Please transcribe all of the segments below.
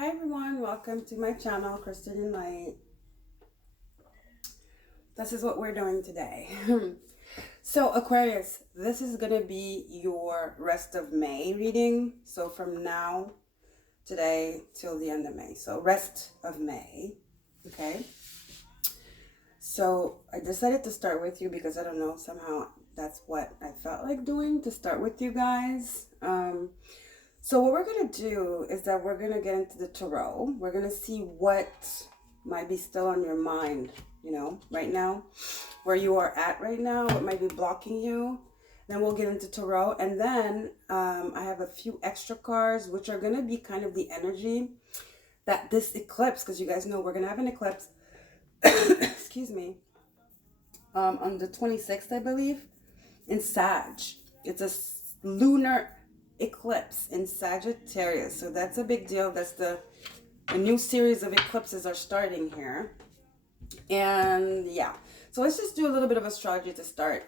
Hi everyone, welcome to my channel, chrystallune.light. This is what we're doing today. So Aquarius, this is going to be your rest of May reading. So from now, today, till the end of May. So rest of May, okay? So I decided to start with you because I don't know, somehow that's what I felt like doing, to start with you guys. So what we're going to do is that we're going to get into the tarot. We're going to see what might be still on your mind, you know, right now, where you are at right now, what might be blocking you. Then we'll get into tarot. And then I have a few extra cards, which are going to be kind of the energy that this eclipse, because you guys know we're going to have an eclipse, excuse me, on the 26th, I believe, in Sag. It's a lunar eclipse in Sagittarius, so that's a big deal. That's a new series of eclipses are starting here. And yeah, so let's just do a little bit of astrology to start.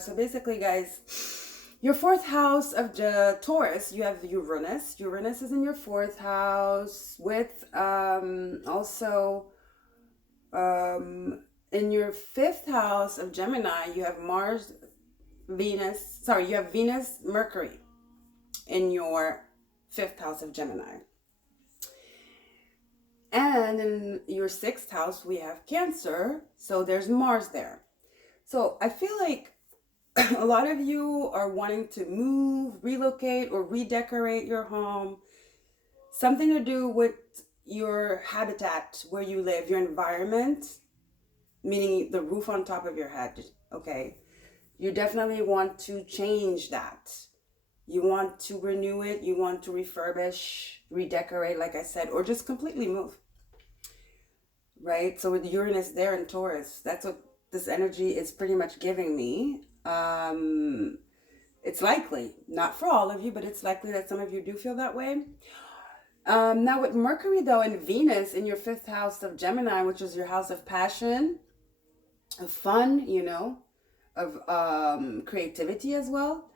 So basically, guys, your fourth house of the Taurus, you have Uranus. Uranus is in your fourth house with also in your fifth house of Gemini, you have Venus, Mercury in your fifth house of Gemini. And in your sixth house, we have Cancer. So there's Mars there. So I feel like a lot of you are wanting to move, relocate, or redecorate your home. Something to do with your habitat, where you live, your environment, meaning the roof on top of your head, okay? You definitely want to change that. You want to renew it, you want to refurbish, redecorate, like I said, or just completely move, right? So with Uranus there in Taurus, that's what this energy is pretty much giving me. It's likely, not for all of you, but it's likely that some of you do feel that way. Now with Mercury, though, and Venus in your fifth house of Gemini, which is your house of passion, of fun, you know, of creativity as well,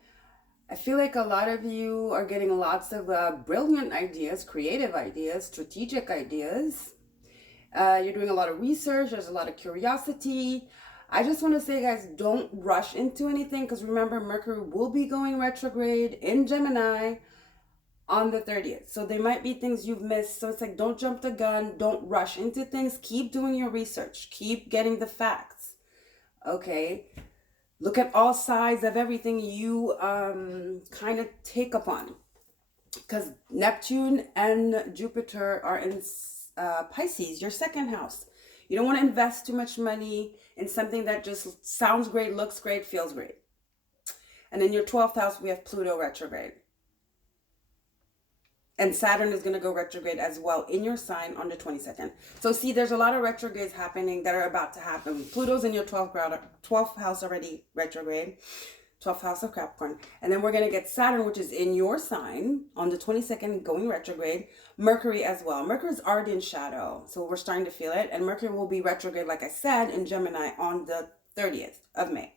I feel like a lot of you are getting lots of brilliant ideas, creative ideas, strategic ideas. You're doing a lot of research. There's a lot of curiosity. I just want to say, guys, don't rush into anything, because remember, Mercury will be going retrograde in Gemini on the 30th. So there might be things you've missed. So it's like, don't jump the gun. Don't rush into things. Keep doing your research. Keep getting the facts. Okay? Look at all sides of everything you kind of take upon, because Neptune and Jupiter are in Pisces, your second house. You don't want to invest too much money in something that just sounds great, looks great, feels great. And in your 12th house, we have Pluto retrograde. And Saturn is going to go retrograde as well in your sign on the 22nd. So see, there's a lot of retrogrades happening that are about to happen. Pluto's in your 12th house already retrograde. 12th house of Capricorn. And then we're going to get Saturn, which is in your sign on the 22nd, going retrograde. Mercury as well. Mercury's already in shadow, so we're starting to feel it. And Mercury will be retrograde, like I said, in Gemini on the 30th of May.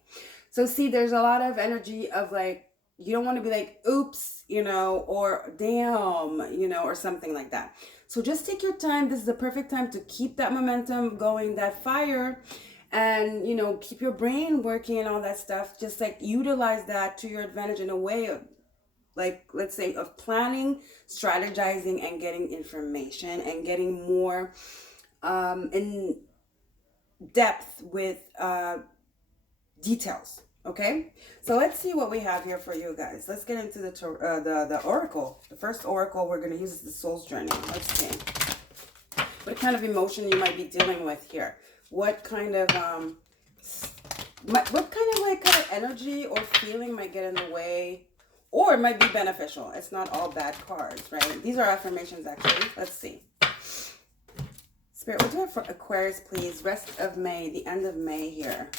So see, there's a lot of energy of like, you don't want to be like, oops, you know, or damn, you know, or something like that. So just take your time. This is the perfect time to keep that momentum going, that fire, and, you know, keep your brain working and all that stuff. Just like utilize that to your advantage in a way of, like, let's say, of planning, strategizing, and getting information and getting more in depth with details. Okay, so let's see what we have here for you guys. Let's get into the oracle. The first oracle we're going to use is the soul's journey. Let's see what kind of emotion you might be dealing with here. What kind of energy or feeling might get in the way, or it might be beneficial. It's not all bad cards, right? These are affirmations, actually. Let's see. Spirit, what do you have for Aquarius, please? Rest of May, the end of May here.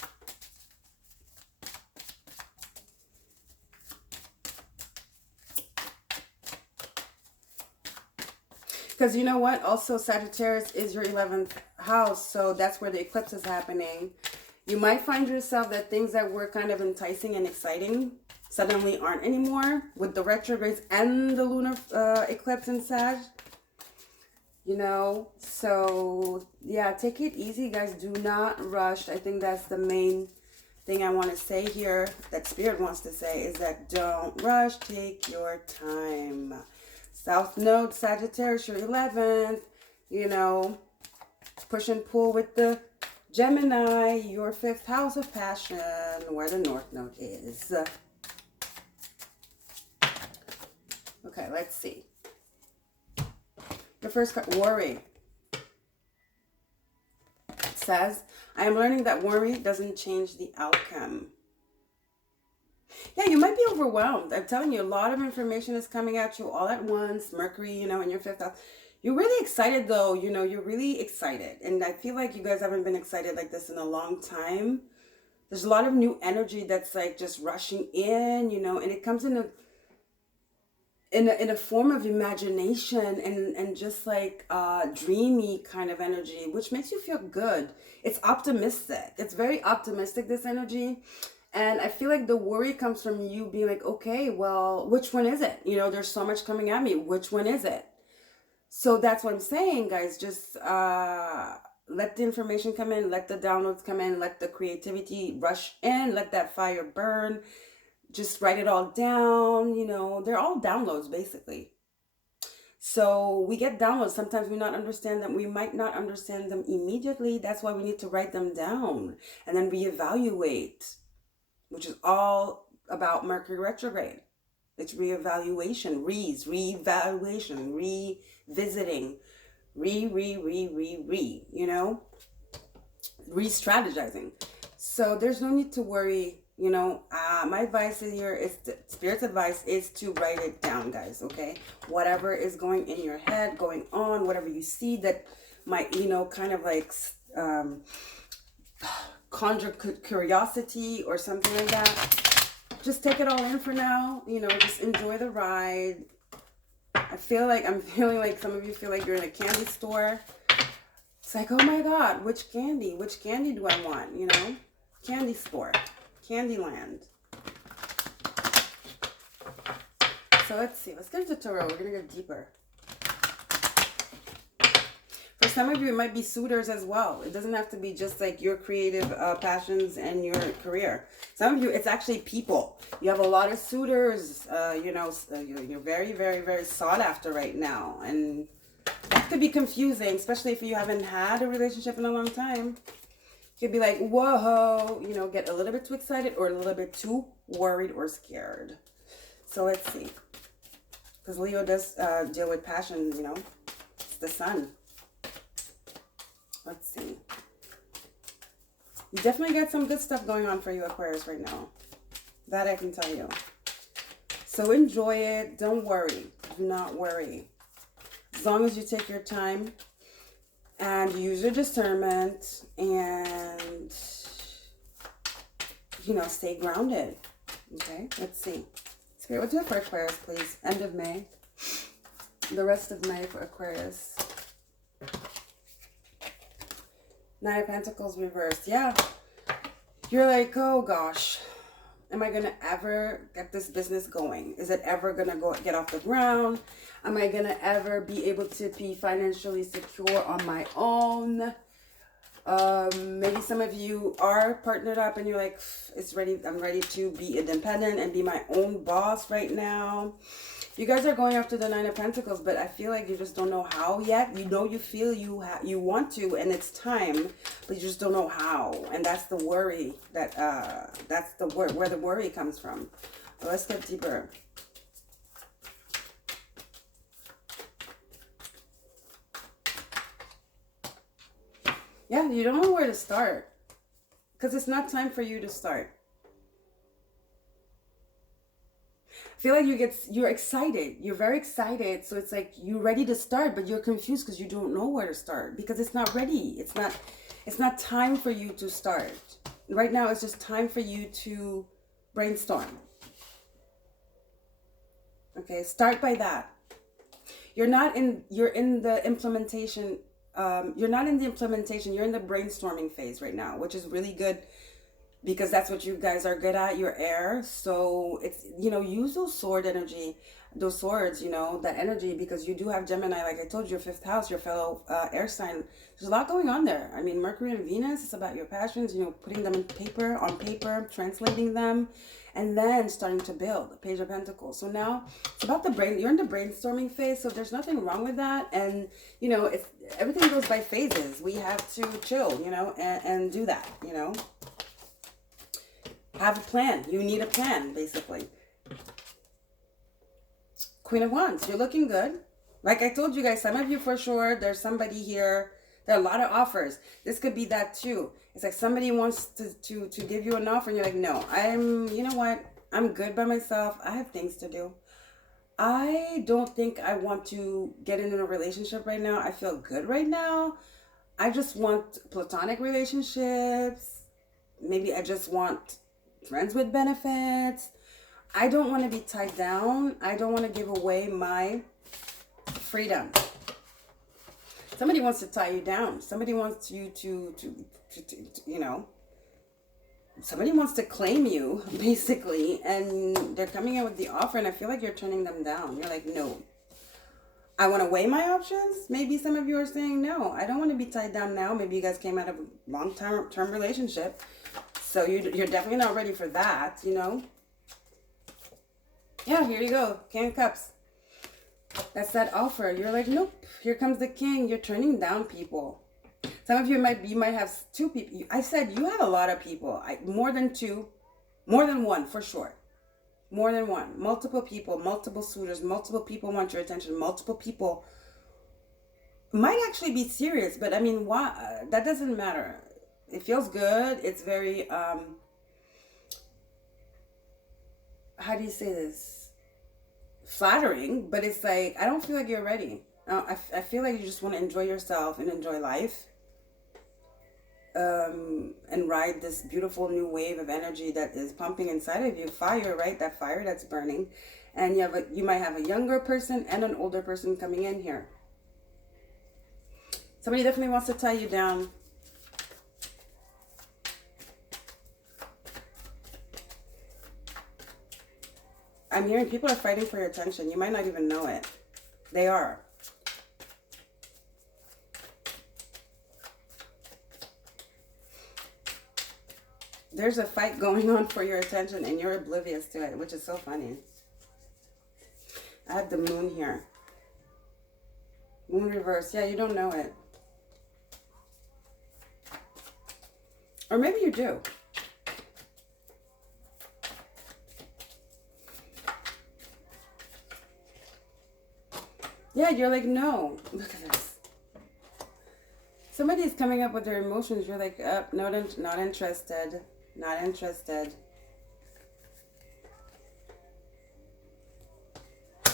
Because you know what? Also, Sagittarius is your 11th house, so that's where the eclipse is happening. You might find yourself that things that were kind of enticing and exciting suddenly aren't anymore with the retrogrades and the lunar eclipse in Sag. you know. So yeah, take it easy, guys. Do not rush. I think that's the main thing I want to say here, that Spirit wants to say, is that don't rush. Take your time. South Node, Sagittarius, your 11th, you know, push and pull with the Gemini, your 5th house of passion, where the North Node is. Okay, let's see. The first card, worry. It says, I am learning that worry doesn't change the outcome. Yeah, you might be overwhelmed. I'm telling you, a lot of information is coming at you all at once. Mercury, you know, in your 5th house. You're really excited though, you know, you're really excited. And I feel like you guys haven't been excited like this in a long time. There's a lot of new energy that's like just rushing in, you know, and it comes in a form of imagination and just like dreamy kind of energy, which makes you feel good. It's optimistic. It's very optimistic, this energy. And I feel like the worry comes from you being like, okay, well, which one is it? You know, there's so much coming at me. Which one is it? So that's what I'm saying, guys. Just let the information come in, let the downloads come in, let the creativity rush in, let that fire burn. Just write it all down, you know. They're all downloads, basically. So we get downloads. Sometimes we not understand them. We might not understand them immediately. That's why we need to write them down and then reevaluate, which is all about Mercury retrograde. It's reevaluation, reevaluation, revisiting, you know, re-strategizing. So there's no need to worry, you know. My advice here is, Spirit's advice is to write it down, guys, okay? Whatever is going in your head, going on, whatever you see that might, you know, kind of like conjure curiosity or something like that. Just take it all in for now, you know, just enjoy the ride. I'm feeling like some of you feel like you're in a candy store. It's like, oh my God, which candy do I want, you know? Candy store, Candyland. So let's see, let's get into tarot. We're gonna go deeper. For some of you, it might be suitors as well. It doesn't have to be just like your creative passions and your career. Some of you, it's actually people. You have a lot of suitors, you know, you're very, very, very sought after right now. And that could be confusing, especially if you haven't had a relationship in a long time. You could be like, whoa, you know, get a little bit too excited or a little bit too worried or scared. So let's see. Because Leo does deal with passion, you know. It's the sun. Let's see. You definitely got some good stuff going on for you, Aquarius, right now. That I can tell you. So enjoy it. Don't worry. Do not worry. As long as you take your time and use your discernment and, you know, stay grounded. Okay, let's see. Spirit, what do you have for Aquarius, please? End of May. The rest of May for Aquarius. Nine of Pentacles reversed. Yeah. You're like, oh gosh, am I going to ever get this business going? Is it ever going to get off the ground? Am I going to ever be able to be financially secure on my own? Maybe some of you are partnered up and you're like, it's ready. I'm ready to be independent and be my own boss right now. You guys are going after the Nine of Pentacles, but I feel like you just don't know how yet. You know, you feel you want to, and it's time, but you just don't know how. And that's the worry that that's the where the worry comes from. So let's get deeper. Yeah, you don't know where to start because it's not time for you to start. I feel like you're excited. You're very excited. So it's like you're ready to start, but you're confused because you don't know where to start because it's not ready. It's not time for you to start. Right now, it's just time for you to brainstorm. Okay, start by that. You're in the implementation. You're not in the implementation. You're in the brainstorming phase right now, which is really good. Because that's what you guys are good at, your air. So it's, you know, use those sword energy those swords, you know, that energy, because you do have Gemini, like I told you, your fifth house, your fellow air sign. There's a lot going on there. I mean, Mercury and Venus, it's about your passions, you know, putting them on paper, translating them, and then starting to build. Page of Pentacles. So now it's about the brain. You're in the brainstorming phase, so there's nothing wrong with that. And, you know, if everything goes by phases, we have to chill, you know, and do that, you know. Have a plan. You need a plan, basically. Queen of Wands, you're looking good. Like I told you guys, some of you for sure, there's somebody here. There are a lot of offers. This could be that too. It's like somebody wants to give you an offer and you're like, no, you know what? I'm good by myself. I have things to do. I don't think I want to get into a relationship right now. I feel good right now. I just want platonic relationships. Maybe I just want friends with benefits. I don't want to be tied down. I don't want to give away my freedom. Somebody wants to tie you down. Somebody wants you to you know, somebody wants to claim you, basically, and they're coming in with the offer, and I feel like you're turning them down. You're like, no. I want to weigh my options. Maybe some of you are saying, no, I don't want to be tied down now. Maybe you guys came out of a long-term relationship, so you're definitely not ready for that, you know. Yeah, here you go. King of Cups. That's that offer. You're like, nope. Here comes the king. You're turning down people. Some of you might have two people. I said you have a lot of people. More than two. More than one, for sure. More than one. Multiple people. Multiple suitors. Multiple people want your attention. Multiple people might actually be serious. But, I mean, why? That doesn't matter. It feels good. It's very... how do you say this? Flattering, but it's like, I don't feel like you're ready. I feel like you just want to enjoy yourself and enjoy life. And ride this beautiful new wave of energy that is pumping inside of you. Fire, right? That fire that's burning. And you might have a younger person and an older person coming in here. Somebody definitely wants to tie you down. I'm hearing people are fighting for your attention. You might not even know it. They are. There's a fight going on for your attention and you're oblivious to it, which is so funny. I have the moon here. Moon reverse. Yeah, you don't know it. Or maybe you do. Yeah, you're like, no. Look at this. Somebody is coming up with their emotions. You're like, not interested. Not interested.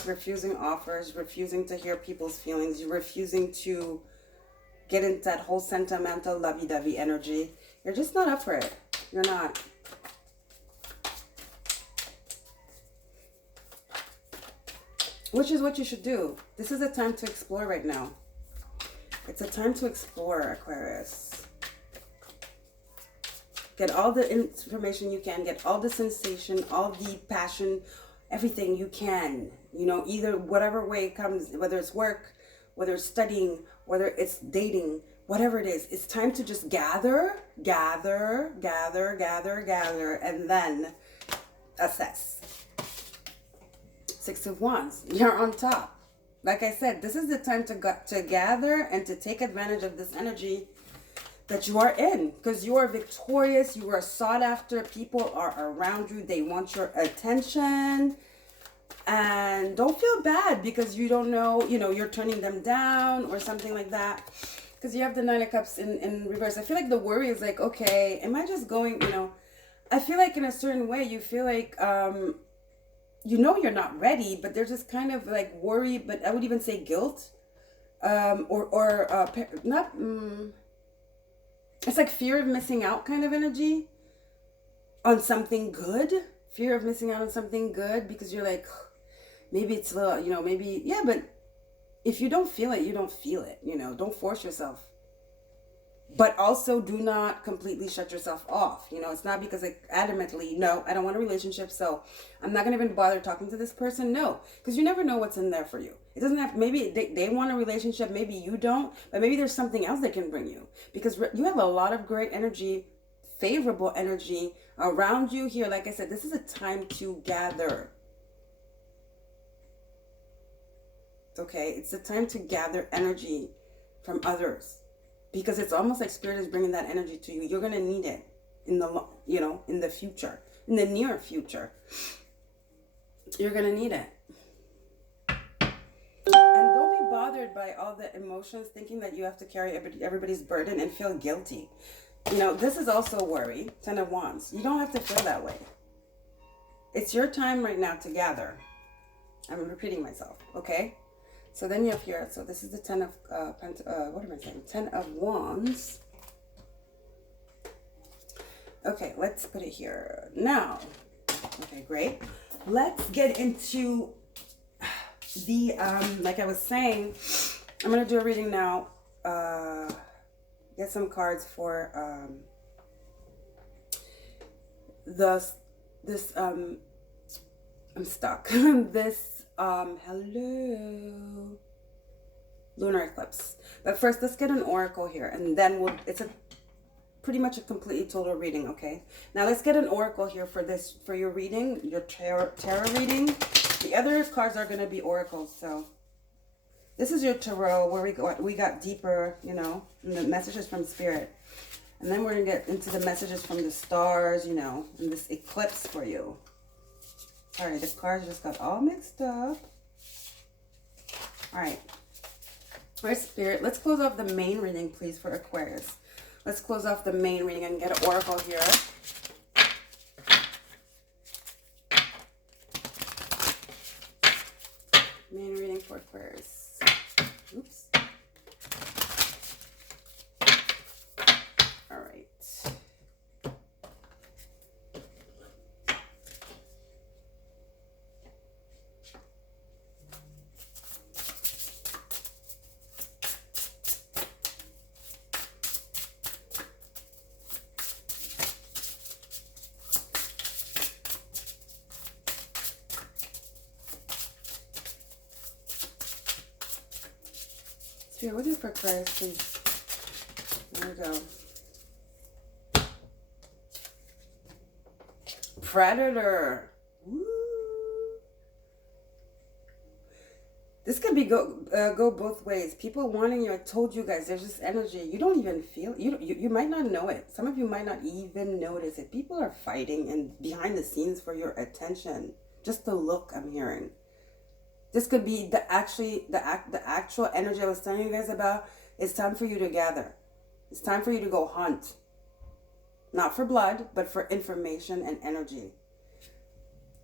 Refusing offers. Refusing to hear people's feelings. You're refusing to get into that whole sentimental lovey-dovey energy. You're just not up for it. You're not. Which is what you should do. This is a time to explore right now. It's a time to explore, Aquarius. Get all the information you can. Get all the sensation, all the passion, everything you can. You know, either whatever way it comes, whether it's work, whether it's studying, whether it's dating, whatever it is. It's time to just gather, and then assess. Six of Wands, you're on top. Like I said, this is the time to gather and to take advantage of this energy that you are in, because you are victorious, you are sought after, people are around you, they want your attention, and don't feel bad because you don't know, you know, you're turning them down or something like that, because you have the Nine of Cups in reverse. I feel like the worry is like, okay, am I just going, you know, I feel like in a certain way, you feel like, you know you're not ready, but there's this kind of like worry, but I would even say guilt, it's like fear of missing out kind of energy on something good. Fear of missing out on something good because you're like, maybe it's a little, you know, maybe, yeah, but if you don't feel it, you don't feel it, you know, don't force yourself. But also do not completely shut yourself off. You know, it's not because like adamantly, no, I don't want a relationship, so I'm not going to even bother talking to this person. No, because you never know what's in there for you. It doesn't have, maybe they want a relationship, maybe you don't, but maybe there's something else they can bring you. Because you have a lot of great energy, favorable energy around you here. Like I said, this is a time to gather. Okay, it's a time to gather energy from others. Because it's almost like Spirit is bringing that energy to you. You're going to need it in the, you know, in the future, in the near future. You're going to need it. And don't be bothered by all the emotions, thinking that you have to carry everybody's burden and feel guilty. You know, this is also worry. 10 of Wands. You don't have to feel that way. It's your time right now to gather. I'm repeating myself, okay? So then you have here, so this is the 10 of, what am I saying? 10 of Wands. Okay, let's put it here. Now, okay, great. Let's get into the, like I was saying, I'm going to do a reading now. Get some cards for, I'm stuck. Hello. Lunar eclipse. But first, let's get an oracle here. And then it's pretty much a completely total reading, okay? Now, let's get an oracle here for your reading, your tarot reading. The other cards are going to be oracles, so. This is your tarot where we got deeper, you know, in the messages from Spirit. And then we're going to get into the messages from the stars, you know, and this eclipse for you. Sorry, the cards just got all mixed up. All right. All right, Spirit, let's close off the main reading, please, for Aquarius. Let's close off the main reading and get an oracle here. Main reading for Aquarius. Oops. All right. Spirit, what do you for Aquarius, please? There we go. Predator. Woo. This could be go both ways. People wanting you. I told you guys, there's this energy. You don't even feel it. You might not know it. Some of you might not even notice it. People are fighting and behind the scenes for your attention. Just the look I'm hearing. This could be the actual energy I was telling you guys about. It's time for you to gather. It's time for you to go hunt. Not for blood, but for information and energy.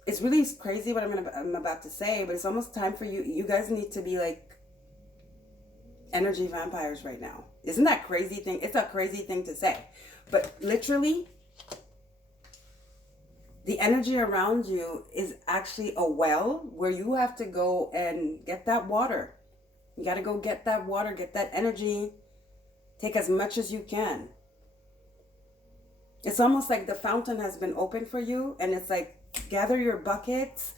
It's really crazy what I'm about to say, but it's almost time for you. You guys need to be like energy vampires right now. Isn't that crazy thing? It's a crazy thing to say, but literally, the energy around you is actually a well where you have to go and get that water. You got to go get that water, get that energy, take as much as you can. It's almost like the fountain has been opened for you, and it's like, gather your buckets,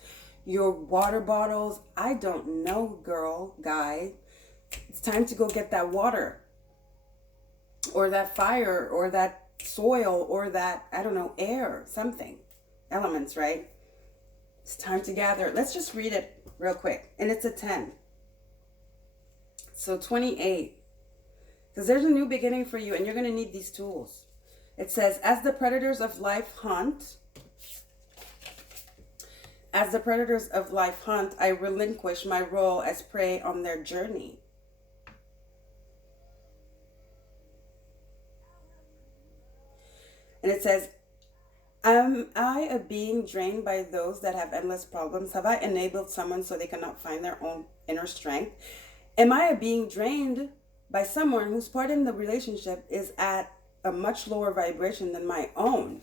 your water bottles. I don't know, girl, guy. It's time to go get that water, or that fire, or that soil, or that, I don't know, air, something. Elements, right? It's time to gather. Let's just read it real quick. And it's a 10. So 28. Because there's a new beginning for you, and you're going to need these tools. It says, as the predators of life hunt, I relinquish my role as prey on their journey. And it says, am I a being drained by those that have endless problems? Have I enabled someone so they cannot find their own inner strength? Am I a being drained by someone whose part in the relationship is at a much lower vibration than my own?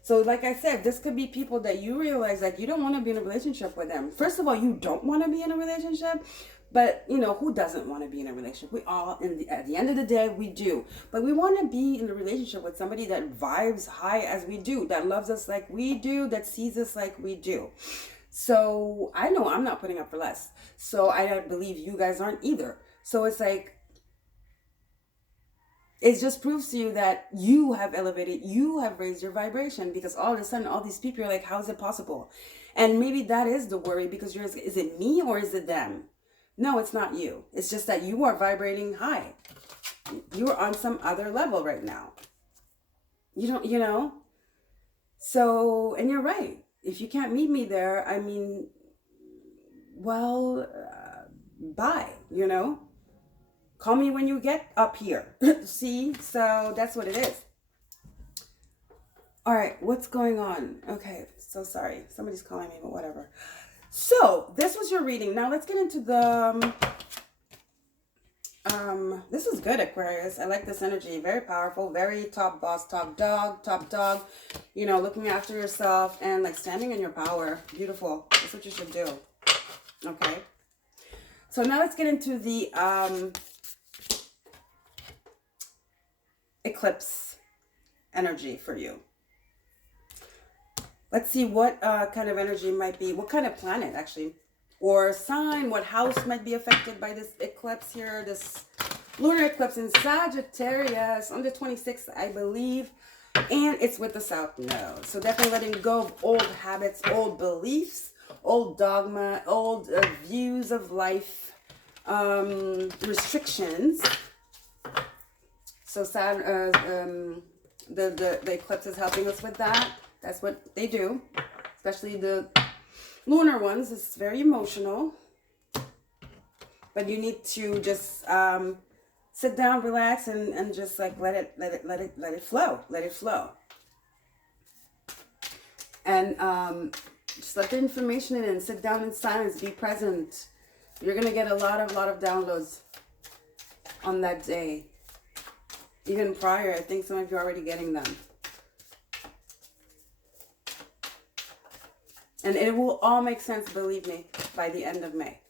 So like I said, this could be people that you realize that you don't want to be in a relationship with them. First of all, you don't want to be in a relationship, But, you know, who doesn't want to be in a relationship? We all, at the end of the day, we do. But we want to be in a relationship with somebody that vibes high as we do, that loves us like we do, that sees us like we do. So I know I'm not putting up for less. So I don't believe you guys aren't either. So it's like, it just proves to you that you have elevated, you have raised your vibration, because all of a sudden, all these people are like, how is it possible? And maybe that is the worry, because is it me or is it them? No, it's not you. It's just that you are vibrating high. You're on some other level right now. You don't, you know? So, and you're right. If you can't meet me there, I mean, well, bye, you know? Call me when you get up here. See? So that's what it is. All right, what's going on? Okay, so sorry. Somebody's calling me, but whatever. So this was your reading. Now let's get into the this is good, Aquarius. I like this energy. Very powerful, very top boss, top dog, you know, looking after yourself and like standing in your power. Beautiful. That's what you should do. Okay. So now let's get into the eclipse energy for you. Let's see what kind of energy might be, what kind of planet actually, or sign, what house might be affected by this eclipse here, this lunar eclipse in Sagittarius on the 26th, I believe, and it's with the South Node. So definitely letting go of old habits, old beliefs, old dogma, old views of life, restrictions. So the eclipse is helping us with that. That's what they do, especially the lunar ones. It's very emotional, but you need to just sit down, relax, and just like let it flow, and just let the information in and sit down in silence. Be present. You're gonna get a lot of downloads on that day. Even prior, I think some of you are already getting them. And it will all make sense, believe me, by the end of May.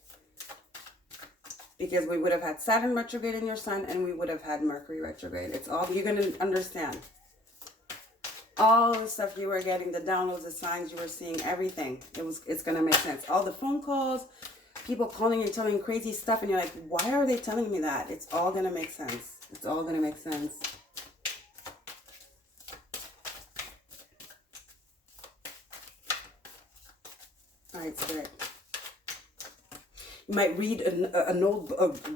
Because we would have had Saturn retrograde in your sun, and we would have had Mercury retrograde. It's all, you're going to understand. All the stuff you were getting, the downloads, the signs you were seeing, everything. It's going to make sense. All the phone calls, people calling and telling crazy stuff, and you're like, why are they telling me that? It's all going to make sense. It's all going to make sense. All right, Spirit. You might read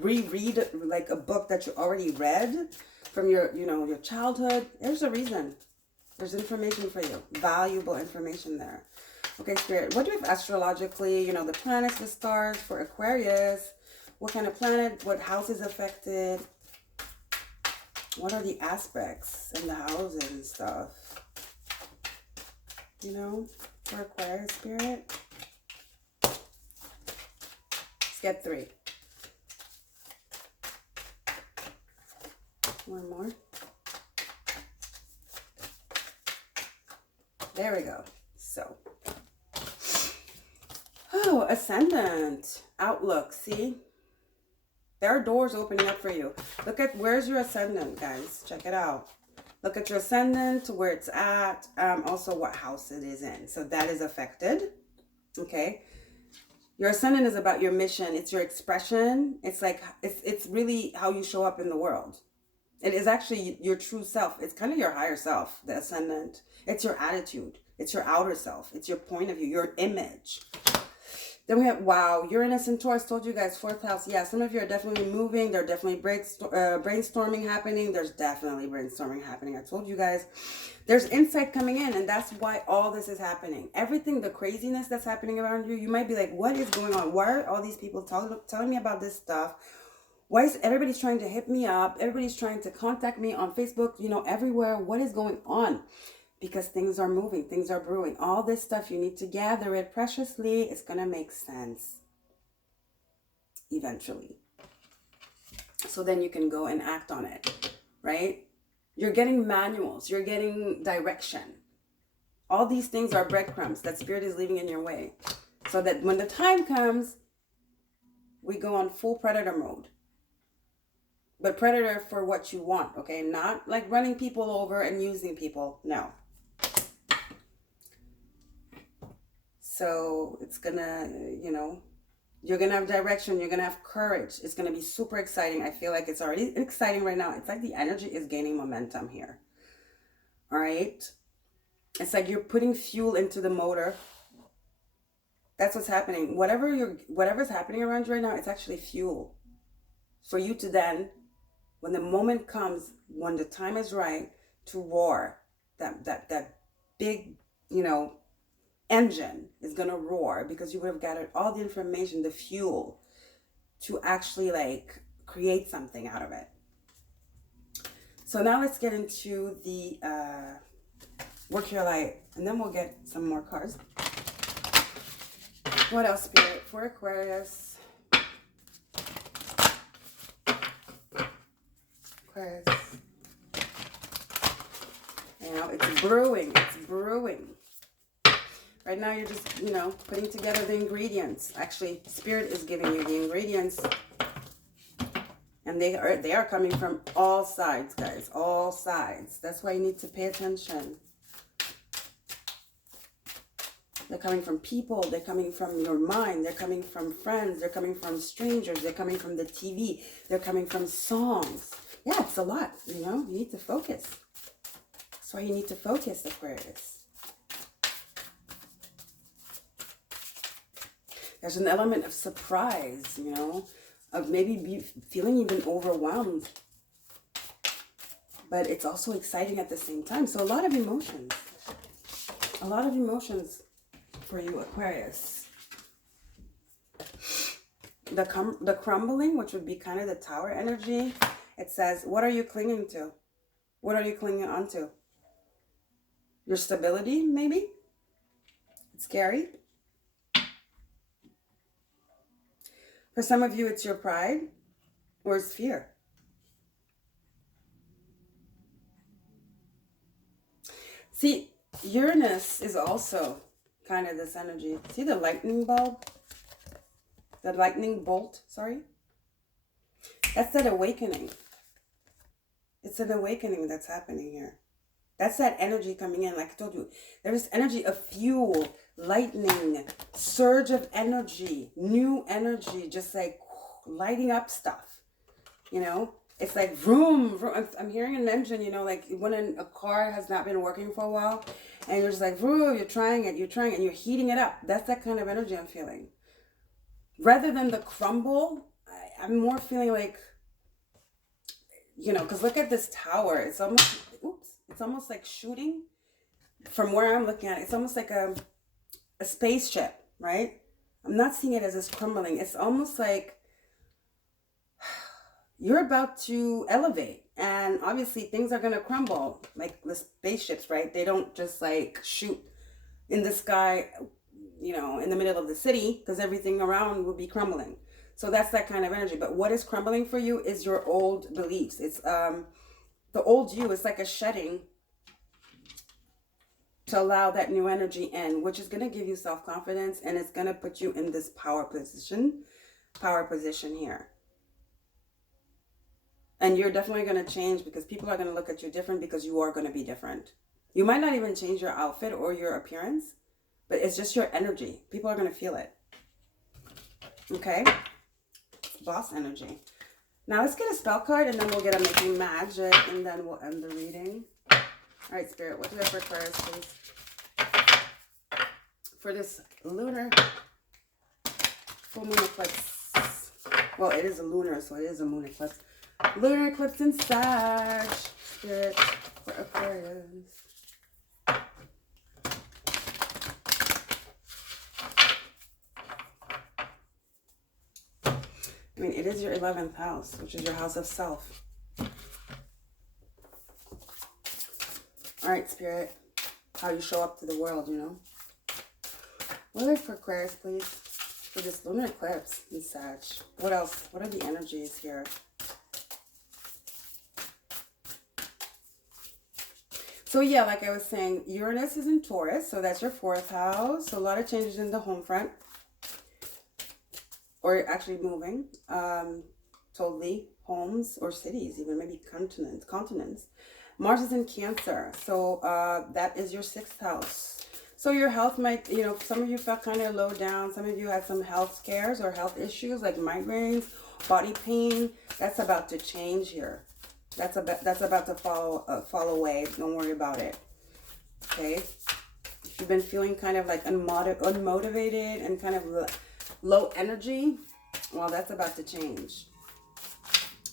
reread like a book that you already read from your, you know, your childhood. There's a reason. There's information for you. Valuable information there. Okay, Spirit. What do we have astrologically? You know, the planets, the stars for Aquarius. What kind of planet? What house is affected? What are the aspects and the houses and stuff? You know, for Aquarius, Spirit. Get 3. One more. There we go. So, oh, ascendant outlook. See, there are doors opening up for you. Look at, where's your ascendant, guys? Check it out. Look at your ascendant, where it's at, also what house it is in. So that is affected. Okay. Your ascendant is about your mission. It's your expression. It's like, it's really how you show up in the world. It is actually your true self. It's kind of your higher self, the ascendant. It's your attitude. It's your outer self. It's your point of view, your image. Then we have, wow, Uranus and Taurus. Told you guys, 4th house. Yeah, some of you are definitely moving. There are definitely brainstorming happening. There's definitely brainstorming happening. I told you guys. There's insight coming in, and that's why all this is happening. Everything, the craziness that's happening around you, you might be like, what is going on? Why are all these people telling me about this stuff? Why is everybody's trying to hit me up? Everybody's trying to contact me on Facebook, you know, everywhere. What is going on? Because things are moving, things are brewing. All this stuff, you need to gather it preciously. It's going to make sense eventually. So then you can go and act on it, right? You're getting manuals. You're getting direction. All these things are breadcrumbs that Spirit is leaving in your way. So that when the time comes, we go on full predator mode. But predator for what you want, okay? Not like running people over and using people. No. So it's gonna, you know, you're gonna have direction. You're gonna have courage. It's gonna be super exciting. I feel like it's already exciting right now. It's like the energy is gaining momentum here. All right? It's like you're putting fuel into the motor. That's what's happening. Whatever's happening around you right now, it's actually fuel for you to then, when the moment comes, when the time is right, to roar. That big, you know, engine is gonna roar because you would have gathered all the information, the fuel, to actually like create something out of it. So now let's get into the work your light, and then we'll get some more cards. What else, Spirit, for Aquarius? Aquarius. You know, it's brewing. It's brewing. Right now, you're just, you know, putting together the ingredients. Actually, Spirit is giving you the ingredients. And they are coming from all sides, guys. All sides. That's why you need to pay attention. They're coming from people. They're coming from your mind. They're coming from friends. They're coming from strangers. They're coming from the TV. They're coming from songs. Yeah, it's a lot, you know. You need to focus. That's why you need to focus, Aquarius. There's an element of surprise, you know, of maybe feeling even overwhelmed. But it's also exciting at the same time. So a lot of emotions. A lot of emotions for you, Aquarius. The crumbling, which would be kind of the tower energy, it says, what are you clinging to? What are you clinging onto? Your stability, maybe? It's scary. For some of you, it's your pride or it's fear. See, Uranus is also kind of this energy. See the lightning bulb? The lightning bolt, sorry? That's that awakening. It's an awakening that's happening here. That's that energy coming in. Like I told you, there's energy of fuel, lightning, surge of energy, new energy, just like lighting up stuff, you know? It's like vroom, vroom. I'm hearing an engine, you know, like when a car has not been working for a while and you're just like, vroom, you're trying it, and you're heating it up. That's that kind of energy I'm feeling. Rather than the crumble, I'm more feeling like, you know, because look at this tower. It's almost, oops, it's almost like shooting from where I'm looking at it. It's almost like a spaceship, right? I'm not seeing it as this crumbling. It's almost like you're about to elevate, and obviously things are going to crumble like the spaceships, right? They don't just like shoot in the sky, you know, in the middle of the city, because everything around will be crumbling. So that's that kind of energy. But what is crumbling for you is your old beliefs. It's the old you. It's like a shedding to allow that new energy in, which is going to give you self-confidence, and it's going to put you in this power position here. And you're definitely going to change because people are going to look at you different because you are going to be different. You might not even change your outfit or your appearance, but it's just your energy. People are going to feel it. Okay? Boss energy. Now let's get a spell card, and then we'll get a making magic, and then we'll end the reading. All right, Spirit, what do you have for Aquarius, please? For this lunar full moon eclipse. Well, it is a lunar, so it is a moon eclipse. Lunar eclipse in Sag. Spirit for Aquarius. I mean, it is your 11th house, which is your house of self. All right, Spirit, how you show up to the world, you know. What are for Aquarius, please, for this lunar eclipse in Sag? What else? What are the energies here? So yeah, like I was saying, Uranus is in Taurus, so that's your 4th house. So a lot of changes in the home front. or actually moving, totally, homes or cities, even maybe continents. Mars is in Cancer, so that is your 6th house. So your health might, you know, some of you felt kind of low down. Some of you had some health scares or health issues like migraines, body pain. That's about to change here. That's about to fall away. Don't worry about it. Okay. If you've been feeling kind of like unmotivated and kind of low energy, well, that's about to change.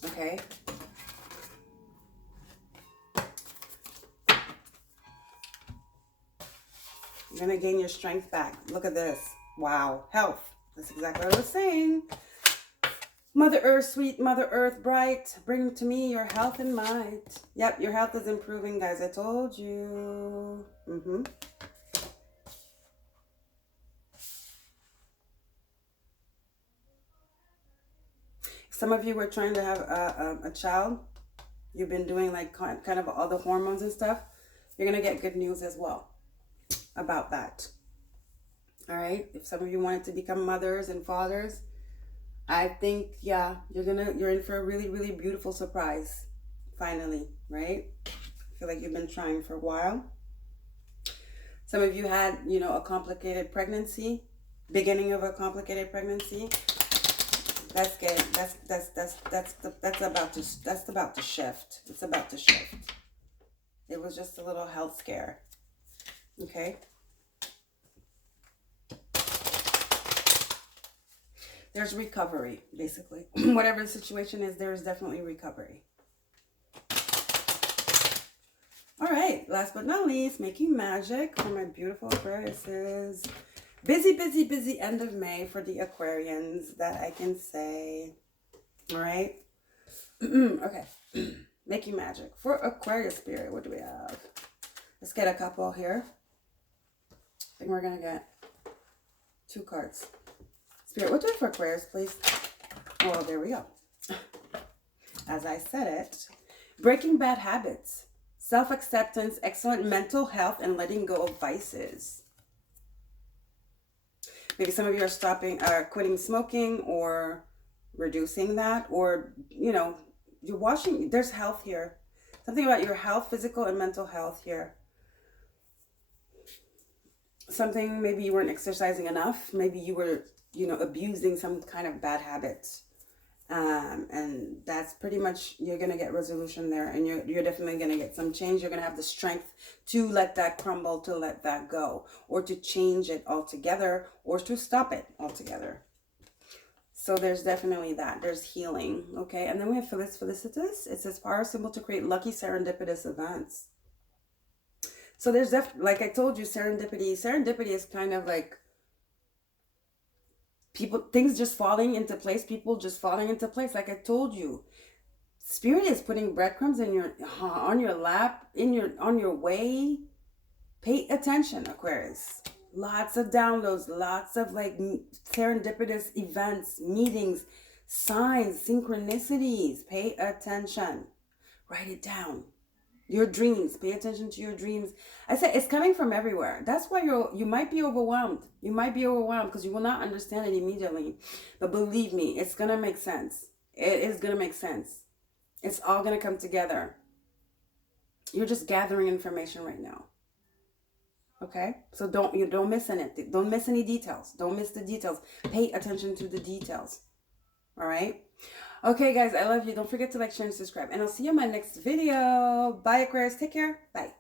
Okay. You're going to gain your strength back. Look at this. Wow. Health. That's exactly what I was saying. Mother Earth, sweet Mother Earth, bright. Bring to me your health and might. Yep, your health is improving, guys. I told you. Some of you were trying to have a child. You've been doing like kind of all the hormones and stuff. You're going to get good news as well about that. All right. If some of you wanted to become mothers and fathers, I think, yeah, you're in for a really, really beautiful surprise. Finally, right? I feel like you've been trying for a while. Some of you had, you know, a complicated pregnancy, beginning of a complicated pregnancy. That's good. That's about to shift. It's about to shift. It was just a little health scare. Okay. There's recovery, basically. Whatever the situation is, there is definitely recovery. All right. Last but not least, making magic for my beautiful Aquariuses. Busy, busy, busy end of May for the Aquarians, that I can say. All right. Okay. Making magic for Aquarius spirit. What do we have? Let's get a couple here. I think we're going to get 2 cards. Spirit, what do we have for Aquarius, please? Oh, there we go. As I said it. Breaking bad habits. Self-acceptance, excellent mental health, and letting go of vices. Maybe some of you are quitting smoking or reducing that, or, you know, you're washing. There's health here. Something about your health, physical and mental health here. Something, maybe you weren't exercising enough. Maybe you were, you know, abusing some kind of bad habits. And that's pretty much, you're going to get resolution there, and you're definitely going to get some change. You're going to have the strength to let that crumble, to let that go, or to change it altogether, or to stop it altogether. So there's definitely that. There's healing. Okay. And then we have Felicitas. It says power symbol to create lucky serendipitous events. So there's like I told you, serendipity is kind of like things just falling into place, people just falling into place. Like I told you, Spirit is putting breadcrumbs on your lap, on your way. Pay attention, Aquarius. Lots of downloads, lots of like serendipitous events, meetings, signs, synchronicities. Pay attention. Write it down. Your dreams. Pay attention to your dreams. I said it's coming from everywhere. That's why you might be overwhelmed. You might be overwhelmed because you will not understand it immediately. But believe me, it's going to make sense. It is going to make sense. It's all going to come together. You're just gathering information right now. Okay? So don't miss anything. Don't miss any details. Don't miss the details. Pay attention to the details. All right? Okay, guys, I love you. Don't forget to like, share, and subscribe. And I'll see you in my next video. Bye, Aquarius. Take care. Bye.